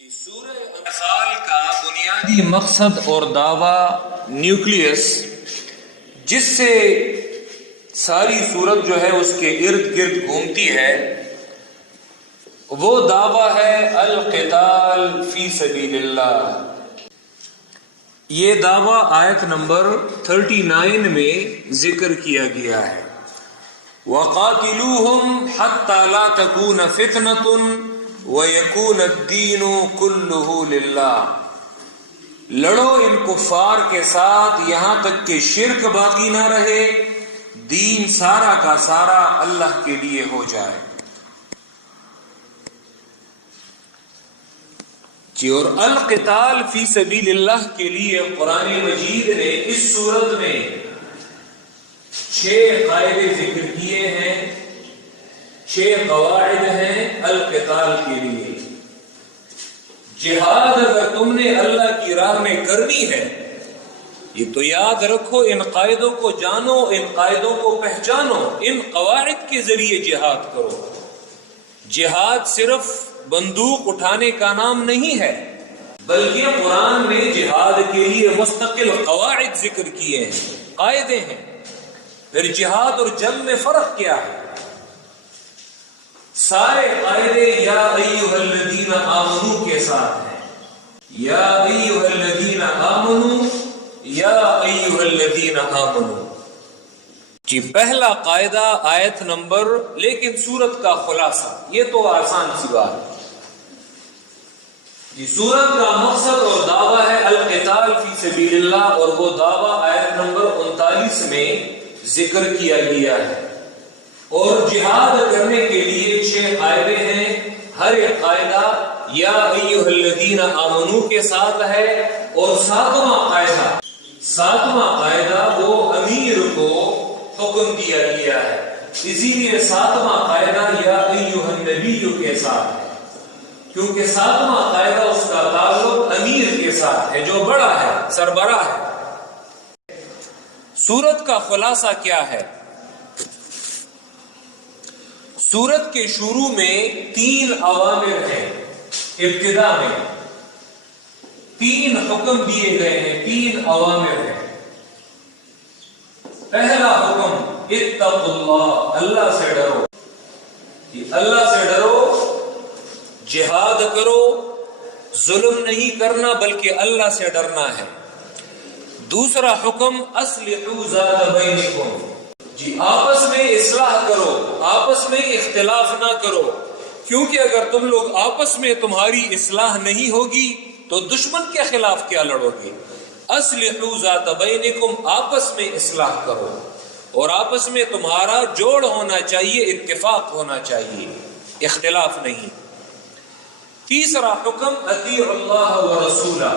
سورہ انفال کا بنیادی مقصد اور دعویٰ نیوکلیس جس سے ساری سورت جو ہے اس کے ارد گرد گھومتی ہے وہ دعویٰ ہے القتال فی سبیل اللہ۔ یہ دعویٰ آیت نمبر 39 میں ذکر کیا گیا ہے، وَقَاتِلُوهُمْ حَتَّى لَا تَكُونَ فِتْنَةٌ وَيَكُونَ الدِّينُ كُلُّهُ لِلَّهِ، لڑو ان کفار کے ساتھ یہاں تک کہ شرک باقی نہ رہے، دین سارا کا سارا اللہ کے لیے ہو جائے۔ جی، اور القتال فی سبیل اللہ کے لیے قرآن مجید نے اس سورت میں 6 قاعدے ذکر کیے ہیں، 6 قواعد ہیں القتال کے لیے۔ جہاد اگر تم نے اللہ کی راہ میں کرنی ہے، یہ تو یاد رکھو، ان قاعدوں کو جانو، ان قاعدوں کو پہچانو، ان قواعد کے ذریعے جہاد کرو۔ جہاد صرف بندوق اٹھانے کا نام نہیں ہے، بلکہ قرآن میں جہاد کے لیے مستقل قواعد ذکر کیے ہیں، قاعدے ہیں۔ پھر جہاد اور جنگ میں فرق کیا ہے؟ سارے قاعدے یا ایھا الذین آمنو کے ساتھ ہیں، یا ایھا الذین آمنو، یا ایھا الذین آمنو۔ جی، پہلا قاعدہ آیت نمبر، لیکن سورت کا خلاصہ، یہ تو آسان سی بات ہے۔ جی، سورت کا مقصد اور دعویٰ ہے القتال فی سبیل اللہ، اور وہ دعویٰ آیت نمبر 39 میں ذکر کیا گیا ہے۔ اور جہاد کرنے کے لیے 6 قاعدے ہیں، ہر ایک قاعدہ یا ایھا الذین آمنو کے ساتھ ہے، اور 7واں قاعدہ وہ امیر کو حکم دیا گیا ہے، اسی لیے 7واں قاعدہ یا ایھا النبی کے ساتھ ہے، کیونکہ 7واں قاعدہ اس کا تعلق امیر کے ساتھ ہے جو بڑا ہے، سربراہ ہے۔ سورت کا خلاصہ کیا ہے؟ سورت کے شروع میں 3 اوامر ہیں، ابتدا میں 3 حکم دیے گئے ہیں، 3 اوامر ہیں۔ پہلا حکم اتقوا اللہ، اللہ سے ڈرو، اللہ سے ڈرو، جہاد کرو، ظلم نہیں کرنا بلکہ اللہ سے ڈرنا ہے۔ دوسرا حکم اصلحوا ذات بینکم، جی آپس میں اصلاح کرو، آپس میں اختلاف نہ کرو، کیونکہ اگر تم لوگ آپس میں تمہاری اصلاح نہیں ہوگی تو دشمن کے خلاف کیا لڑو گے؟ اصلحوا ذات بینکم، آپس میں اصلاح کرو، اور آپس میں تمہارا جوڑ ہونا چاہیے، اتفاق ہونا چاہیے، اختلاف نہیں۔ تیسرا حکم اطیعوا اللہ ورسولہ،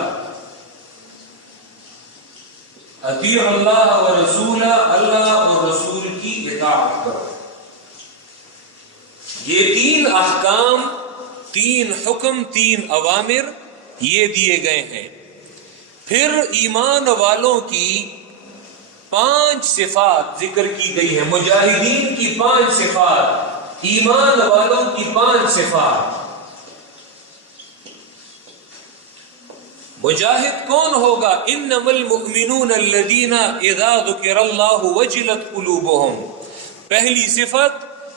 اطیعوا اللہ ورسولہ، اللہ اور رسول کی اطاعت کرو۔ یہ 3 احکام، 3 حکم، 3 اوامر یہ دیے گئے ہیں۔ پھر ایمان والوں کی 5 صفات ذکر کی گئی ہیں، مجاہدین کی 5 صفات، ایمان والوں کی 5 صفات۔ مجاہد کون ہوگا؟ انما المؤمنون الذین اذا ذکر اللہ وجلت قلوبہم، پہلی صفت،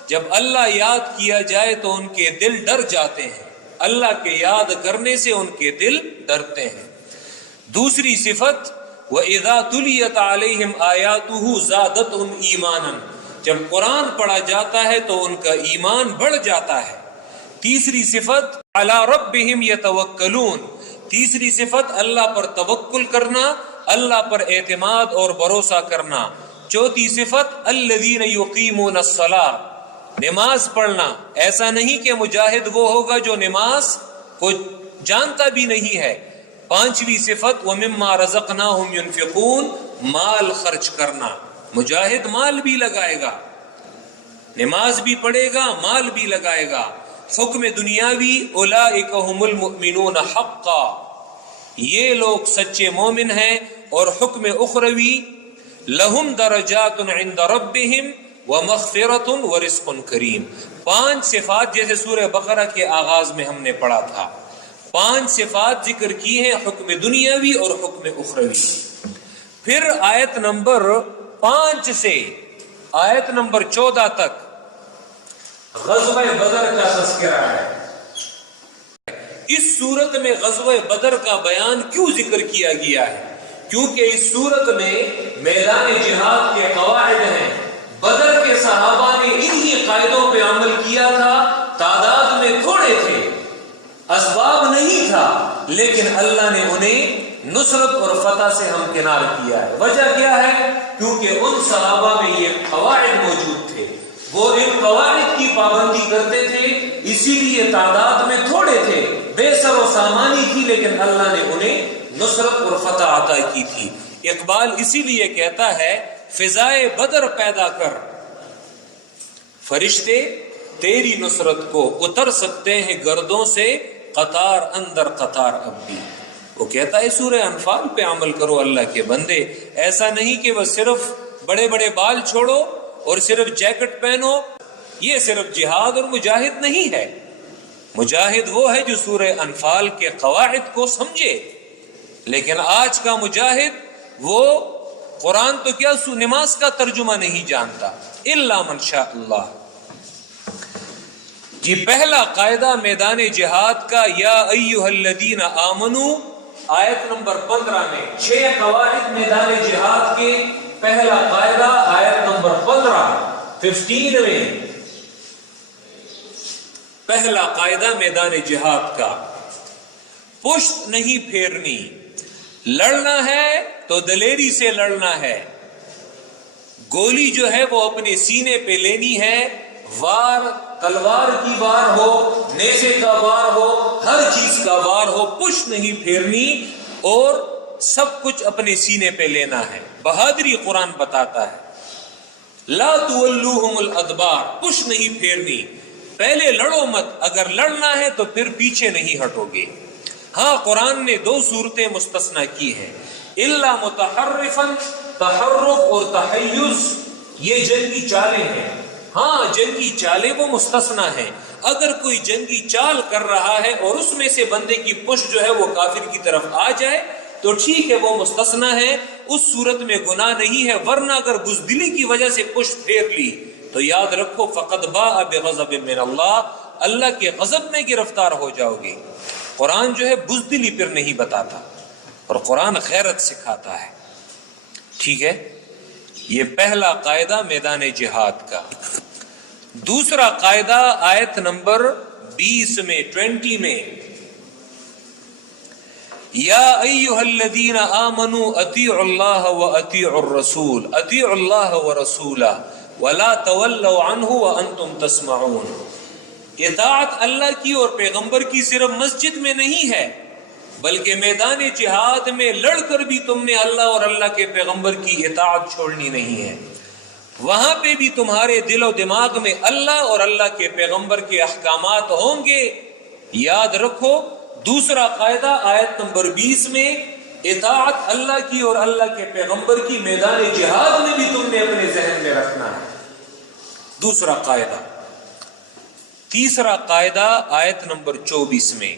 جب اللہ یاد کیا جائے تو ان کے دل ڈر جاتے ہیں، اللہ کے یاد کرنے سے ان کے دل ڈرتے ہیں۔ دوسری صفت وَإِذَا تُلِيَتْ عَلَيْهِمْ آيَاتُهُ زَادَتْهُمْ إِيمَانًا، جب قرآن پڑھا جاتا ہے تو ان کا ایمان بڑھ جاتا ہے۔ تیسری صفت عَلَى رَبِّهِمْ يَتَوَكَّلُونَ، تیسری صفت اللہ پر توکل کرنا، اللہ پر اعتماد اور بھروسہ کرنا۔ چوتھی صفت الذین یقیمون الصلاۃ، نماز پڑھنا۔ ایسا نہیں کہ مجاہد وہ ہوگا جو نماز کو جانتا بھی نہیں ہے۔ پانچویں صفت ومما رزقناہم ینفقون، مال خرچ کرنا، مجاہد مال بھی لگائے گا، نماز بھی پڑھے گا، مال بھی لگائے گا۔ حکم دنیاوی اولئک ھم المؤمنون حقا، یہ لوگ سچے مومن ہیں۔ اور حکم اخروی لہم درجات عند ربہم ومغفرۃ ورزق کریم، 5 صفات جیسے سورہ بقرہ کے آغاز میں ہم نے پڑھا تھا۔ 5 صفات ذکر کی ہیں، حکم دنیاوی اور حکم اخروی۔ پھر آیت نمبر 5 سے آیت نمبر 14 تک غزوہ بدر کا تذکرہ ہے۔ اس صورت میں غزوہ بدر کا بیان کیوں ذکر کیا گیا ہے؟ کیونکہ اس صورت میں میدان جہاد کے قواعد ہیں۔ بدر کے صحابہ نے انہی قاعدوں پہ عمل کیا تھا، تعداد میں تھوڑے تھے، اسباب نہیں تھا، لیکن اللہ نے انہیں نصرت اور فتح سے ہمکنار کیا ہے۔ وجہ کیا ہے؟ کیونکہ ان صحابہ میں یہ قواعد موجود تھے، وہ ان قواعد کی پابندی کرتے تھے، اسی لیے تعداد میں تھوڑے تھے، بے سر و سامانی تھی، لیکن اللہ نے انہیں نصرت اور فتح عطا کی تھی۔ اقبال اسی لیے کہتا ہے فضائے بدر پیدا کر، فرشتے تیری نصرت کو اتر سکتے ہیں گردوں سے، قطار اندر قطار اب بھی۔ وہ کہتا ہے سورہ انفال پہ عمل کرو اللہ کے بندے، ایسا نہیں کہ بس صرف بڑے بڑے بال چھوڑو اور صرف جیکٹ پہنو، یہ صرف جہاد اور مجاہد نہیں ہے۔ مجاہد وہ ہے جو سورہ انفال کے قواعد کو سمجھے، لیکن آج کا مجاہد وہ قرآن تو کیا نماز کا ترجمہ نہیں جانتا، الا من شاء اللہ۔ جی پہلا قاعدہ میدان جہاد کا، یا ایھا الذین آمنو، آیت نمبر 15 میں 6 قواعد میدان جہاد کے۔ پہلا قاعدہ آیت نمبر 15 میں پہلا قاعدہ میدان جہاد کا، پشت نہیں پھیرنی، لڑنا ہے تو دلیری سے لڑنا ہے، گولی جو ہے وہ اپنے سینے پہ لینی ہے، وار تلوار کی وار ہو، نیزے کا وار ہو، ہر چیز کا وار ہو، پشت نہیں پھیرنی اور سب کچھ اپنے سینے پہ لینا ہے۔ بہادری قرآن بتاتا ہے لا تولوہم الادبار، پشت نہیں پھیرنی، پہلے لڑو مت، اگر لڑنا ہے تو پھر پیچھے نہیں ہٹو گے۔ ہاں قرآن نے 2 صورتیں مستثنیٰ کی ہیں، الا متحرفا، تحرف اور تحیز، یہ جنگی چالیں ہیں۔ ہاں جنگی چالیں وہ مستثنیٰ ہیں، اگر کوئی جنگی چال کر رہا ہے اور اس میں سے بندے کی پشت جو ہے وہ کافر کی طرف آ جائے تو ٹھیک ہے، وہ مستثنیٰ ہے، اس صورت میں گناہ نہیں ہے، ورنہ اگر بزدلی کی وجہ سے پشت پھیر لی تو یاد رکھو فقد باء بغضب من اللہ، اللہ کے غضب میں گرفتار ہو جاؤ گے۔ قرآن جو ہے بزدلی پر نہیں بتاتا، اور قرآن غیرت سکھاتا ہے۔ ٹھیک ہے، یہ پہلا قاعدہ میدان جہاد کا۔ دوسرا قاعدہ آیت نمبر 20 میں 20 میں، یا ایھا الذین آمنوا اطیعوا اللہ واطیعوا الرسول، اطیعوا اللہ ورسولہ ولا تولوا عنہ وانتم تسمعون۔ اطاعت اللہ کی اور پیغمبر کی صرف مسجد میں نہیں ہے، بلکہ میدان جہاد میں لڑ کر بھی تم نے اللہ اور اللہ کے پیغمبر کی اطاعت چھوڑنی نہیں ہے۔ وہاں پہ بھی تمہارے دل و دماغ میں اللہ اور اللہ کے پیغمبر کے احکامات ہوں گے۔ یاد رکھو دوسرا قاعدہ آیت نمبر 20 میں، اطاعت اللہ کی اور اللہ کے پیغمبر کی میدان جہاد میں بھی تم نے اپنے ذہن میں رکھنا ہے، دوسرا قاعدہ۔ تیسرا قاعدہ آیت نمبر 24 میں،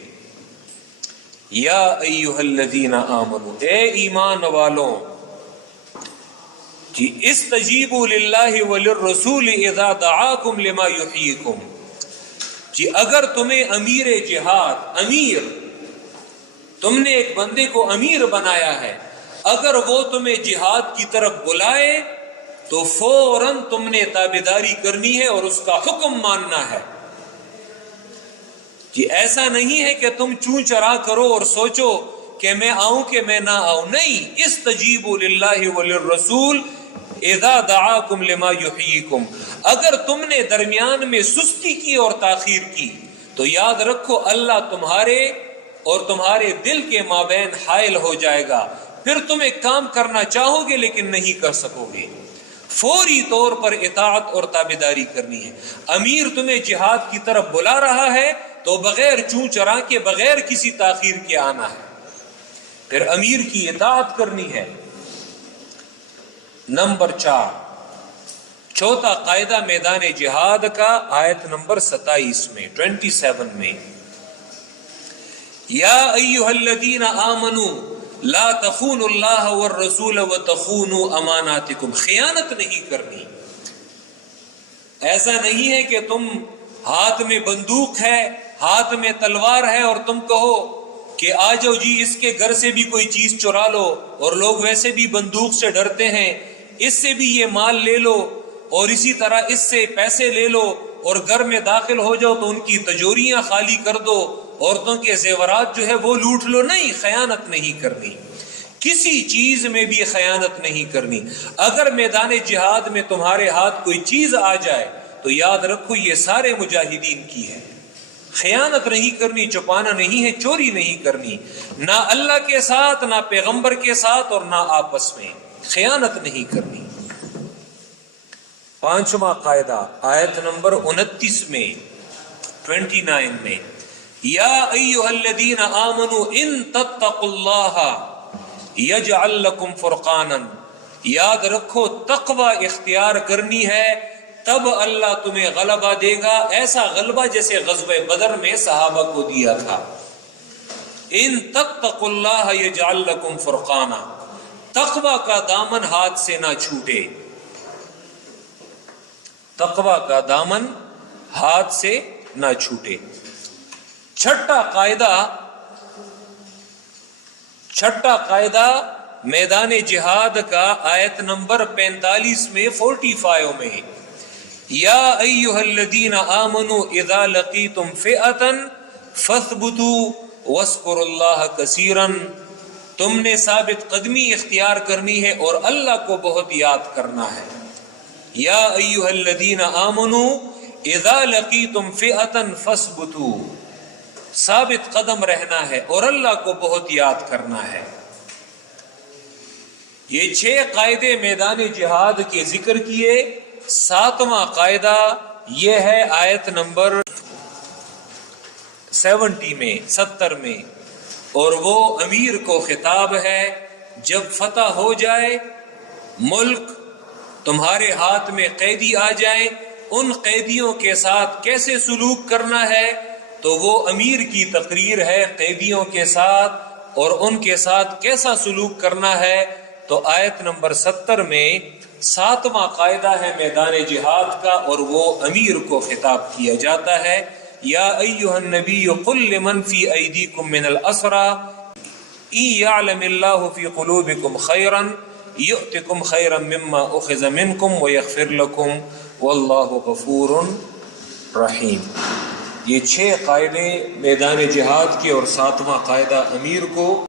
یا ایھا الذین آمنوا، اے ایمان والوں، جی استجیبوا للہ وللرسول اذا دعاکم لما یحییکم، جی اگر تمہیں امیر جہاد، امیر، تم نے ایک بندے کو امیر بنایا ہے، اگر وہ تمہیں جہاد کی طرف بلائے تو فوراً تم نے تابعداری کرنی ہے اور اس کا حکم ماننا ہے۔ جی ایسا نہیں ہے کہ تم چوں چرا کرو اور سوچو کہ میں آؤں کہ میں نہ آؤں، نہیں، استجیبوا للہ وللرسول اذا دعاکم لما یحییکم، اگر تم نے درمیان میں سستی کی اور تاخیر کی تو یاد رکھو اللہ تمہارے اور تمہارے دل کے مابین حائل ہو جائے گا، پھر تم ایک کام کرنا چاہو گے لیکن نہیں کر سکو گے۔ فوری طور پر اطاعت اور تابعداری کرنی ہے۔ امیر تمہیں جہاد کی طرف بلا رہا ہے تو بغیر چوں چرا کے، بغیر کسی تاخیر کے آنا ہے، پھر امیر کی اطاعت کرنی ہے۔ نمبر 4، چوتھا قاعدہ میدان جہاد کا آیت نمبر 27 میں 27 میں، یا ایھا الذین آمنوا لا تخونوا اللہ والرسول وتخونوا اماناتکم، خیانت نہیں کرنی۔ ایسا نہیں ہے کہ تم ہاتھ میں بندوق ہے، ہاتھ میں تلوار ہے اور تم کہو کہ آ جاؤ جی اس کے گھر سے بھی کوئی چیز چرا لو، اور لوگ ویسے بھی بندوق سے ڈرتے ہیں، اس سے بھی یہ مال لے لو اور اسی طرح اس سے پیسے لے لو اور گھر میں داخل ہو جاؤ تو ان کی تجوریاں خالی کر دو، عورتوں کے زیورات جو ہے وہ لوٹ لو۔ نہیں، خیانت نہیں کرنی، کسی چیز میں بھی خیانت نہیں کرنی۔ اگر میدان جہاد میں تمہارے ہاتھ کوئی چیز آ جائے تو یاد رکھو یہ سارے مجاہدین کی ہے۔ خیانت نہیں کرنی، چھپانا نہیں ہے، چوری نہیں کرنی، نہ اللہ کے ساتھ، نہ پیغمبر کے ساتھ، اور نہ آپس میں، خیانت نہیں کرنی۔ پانچواں قاعدہ آیت نمبر 29 میں 29 میں، یا ایھا الذین آمنوا ان تتقوا اللہ یجعل لکم فرقانا، یاد رکھو تقوی اختیار کرنی ہے تب اللہ تمہیں غلبہ دے گا، ایسا غلبہ جیسے غزوہ بدر میں صحابہ کو دیا تھا۔ ان تتقوا اللہ یجعل لکم فرقانا، تقوی کا دامن ہاتھ سے نہ چھوٹے، تقوی کا دامن ہاتھ سے نہ چھوٹے۔ چھٹا قاعدہ میدان جہاد کا آیت نمبر 45 میں 45 میں، یا ایھا الذین آمنوا اذا لقیتم فئۃ فاثبتوا واذکروا اللہ کثیرا، تم نے ثابت قدمی اختیار کرنی ہے اور اللہ کو بہت یاد کرنا ہے۔ یا ایھا الذین آمنوا اذا لقیتم فئۃ فاثبتوا، ثابت قدم رہنا ہے اور اللہ کو بہت یاد کرنا ہے۔ یہ 6 قاعدے میدان جہاد کے ذکر کیے۔ 7واں قاعدہ یہ ہے آیت نمبر 70 میں، اور وہ امیر کو خطاب ہے، جب فتح ہو جائے ملک، تمہارے ہاتھ میں قیدی آ جائیں، ان قیدیوں کے ساتھ کیسے سلوک کرنا ہے، تو وہ امیر کی تقریر ہے قیدیوں کے ساتھ اور ان کے ساتھ کیسا سلوک کرنا ہے۔ تو آیت نمبر 70 میں 7واں قاعدہ ہے میدان جہاد کا، اور وہ امیر کو خطاب کیا جاتا ہے۔ یا ایھا النبی قل لمن فی ایدیکم من الاسری ان یعلم اللہ فی قلوبکم خیرا یؤتکم خیرا مما اخذ منکم ویغفر لکم واللہ غفور رحیم۔ یہ 6 قاعدے میدان جہاد کے اور 7واں قاعدہ امیر کو